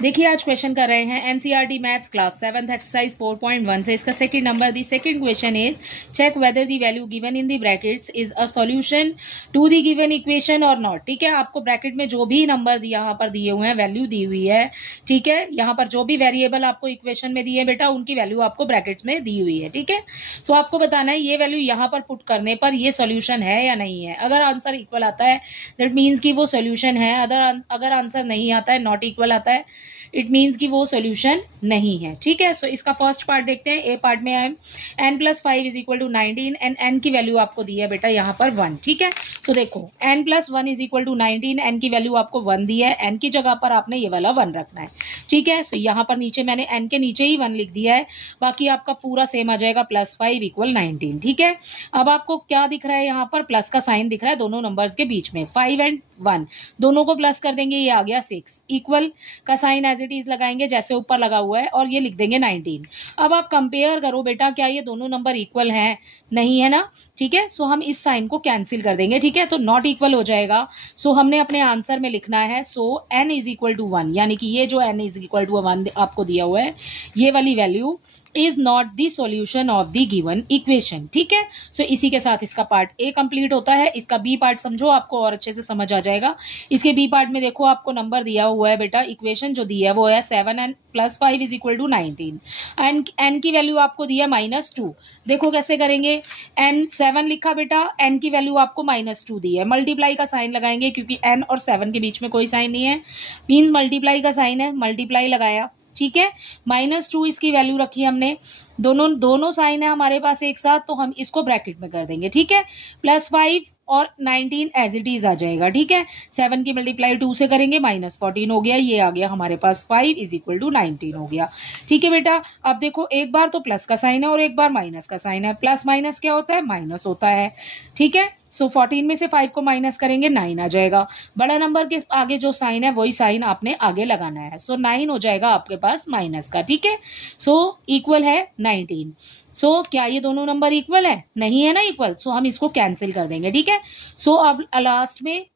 देखिए आज क्वेश्चन कर रहे हैं NCERT maths class 7th exercise 4.1 से। इसका second number the second question is check whether the value given in the brackets is a solution to the given equation or not. ठीक है, आपको ब्रैकेट में जो भी नंबर यहाँ पर दिए हुए हैं, वैल्यू दी हुई है, ठीक है, यहाँ पर जो भी वेरिएबल आपको इक्वेशन में दिए है बेटा, उनकी वैल्यू आपको ब्रैकेट्स में दी हुई है। ठीक है, सो आपको बताना है ये वैल्यू यहाँ पर पुट करने पर ये सोल्यूशन है या नहीं है। अगर आंसर इक्वल आता है दैट मीन्स कि वो सोल्यूशन है, अगर आंसर नहीं आता है, नॉट इक्वल आता है, इट मीन्स कि वो सोल्यूशन नहीं है। ठीक है, सो इसका फर्स्ट पार्ट देखते हैं। ए पार्ट में है n+5 is equal to 19 and n की वैल्यू आपको दी है बेटा यहाँ पर 1। ठीक है, सो देखो n+1 is equal to 19, n की वैल्यू आपको 1 दी है, n की जगह पर आपने ये वाला 1 रखना है। ठीक है, सो यहाँ पर नीचे मैंने n के नीचे ही 1 लिख दिया है, बाकी आपका पूरा सेम आ जाएगा +5 इक्वल 19। ठीक है, अब आपको क्या दिख रहा है, यहाँ पर प्लस का साइन दिख रहा है दोनों नंबर्स के बीच में, 5 एंड 1 दोनों को प्लस कर देंगे, ये आ गया 6, इक्वल का साइन एज इट इज लगाएंगे जैसे ऊपर लगा हुआ है और ये लिख देंगे 19। अब आप कंपेयर करो बेटा, क्या ये दोनों नंबर इक्वल हैं? नहीं है ना। ठीक है, सो हम इस साइन को कैंसिल कर देंगे। ठीक है, तो नॉट इक्वल हो जाएगा। सो हमने अपने आंसर में लिखना है सो n इज इक्वल टू 1, यानी कि ये जो n इज इक्वल टू 1 आपको दिया हुआ है, ये वाली value is not the solution of the given equation. ठीक है, सो इसी के साथ इसका पार्ट ए कंप्लीट होता है। इसका बी पार्ट समझो, आपको और अच्छे से समझ आ जाएगा। इसके बी पार्ट में देखो आपको नंबर दिया हुआ है बेटा, इक्वेशन जो दी है वो है 7n+5 is equal to 19 and n की वैल्यू आपको दी है -2। देखो कैसे करेंगे, n 7 लिखा बेटा, n की वैल्यू आपको -2 दी है, मल्टीप्लाई का साइन लगाएंगे क्योंकि n और 7 के बीच में कोई साइन नहीं है, मीन्स मल्टीप्लाई का साइन है, मल्टीप्लाई लगाया। ठीक है, -2 इसकी वैल्यू रखी हमने, दोनों साइन है हमारे पास एक साथ, तो हम इसको ब्रैकेट में कर देंगे। ठीक है, +5 और 19 एज इट इज आ जाएगा। ठीक है, 7 की मल्टीप्लाई 2 से करेंगे, -14 हो गया, ये आ गया हमारे पास 5 इज इक्वल टू 19 हो गया। ठीक है बेटा, अब देखो एक बार तो प्लस का साइन है और एक बार माइनस का साइन है, प्लस माइनस क्या होता है, माइनस होता है। ठीक है, सो 14 में से 5 को माइनस करेंगे, 9 आ जाएगा। बड़ा नंबर के आगे जो साइन है वही साइन आपने आगे लगाना है, सो 9 हो जाएगा आपके पास माइनस का। ठीक है, सो इक्वल है 19। सो क्या ये दोनों नंबर इक्वल है? नहीं है ना इक्वल, सो हम इसको कैंसिल कर देंगे। ठीक है, सो अब लास्ट में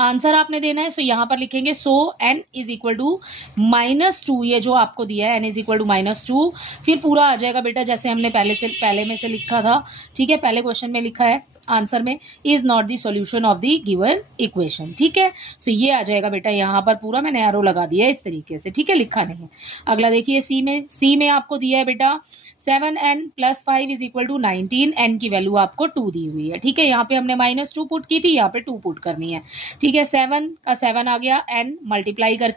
आंसर आपने देना है, सो यहाँ पर लिखेंगे सो n इज इक्वल टू -2, ये जो आपको दिया है n इज इक्वल टू -2, फिर पूरा आ जाएगा बेटा जैसे हमने पहले में से लिखा था। ठीक है, पहले क्वेश्चन में लिखा है आंसर में, is not the solution of the given equation. ठीक है, सो ये आ जाएगा बेटा, यहाँ पर पूरा मैंने एरो लगा दिया है इस तरीके से। ठीक है, लिखा नहीं है। अगला देखिए सी में आपको दिया है बेटा 7n+5 is equal to 19, n की वैल्यू आपको 2 दी हुई है। ठीक है, यहाँ पे हमने -2 पुट की थी, यहाँ पे 2 पुट करनी है। ठीक है, 7 का 7 आ गया, n मल्टीप्लाई करके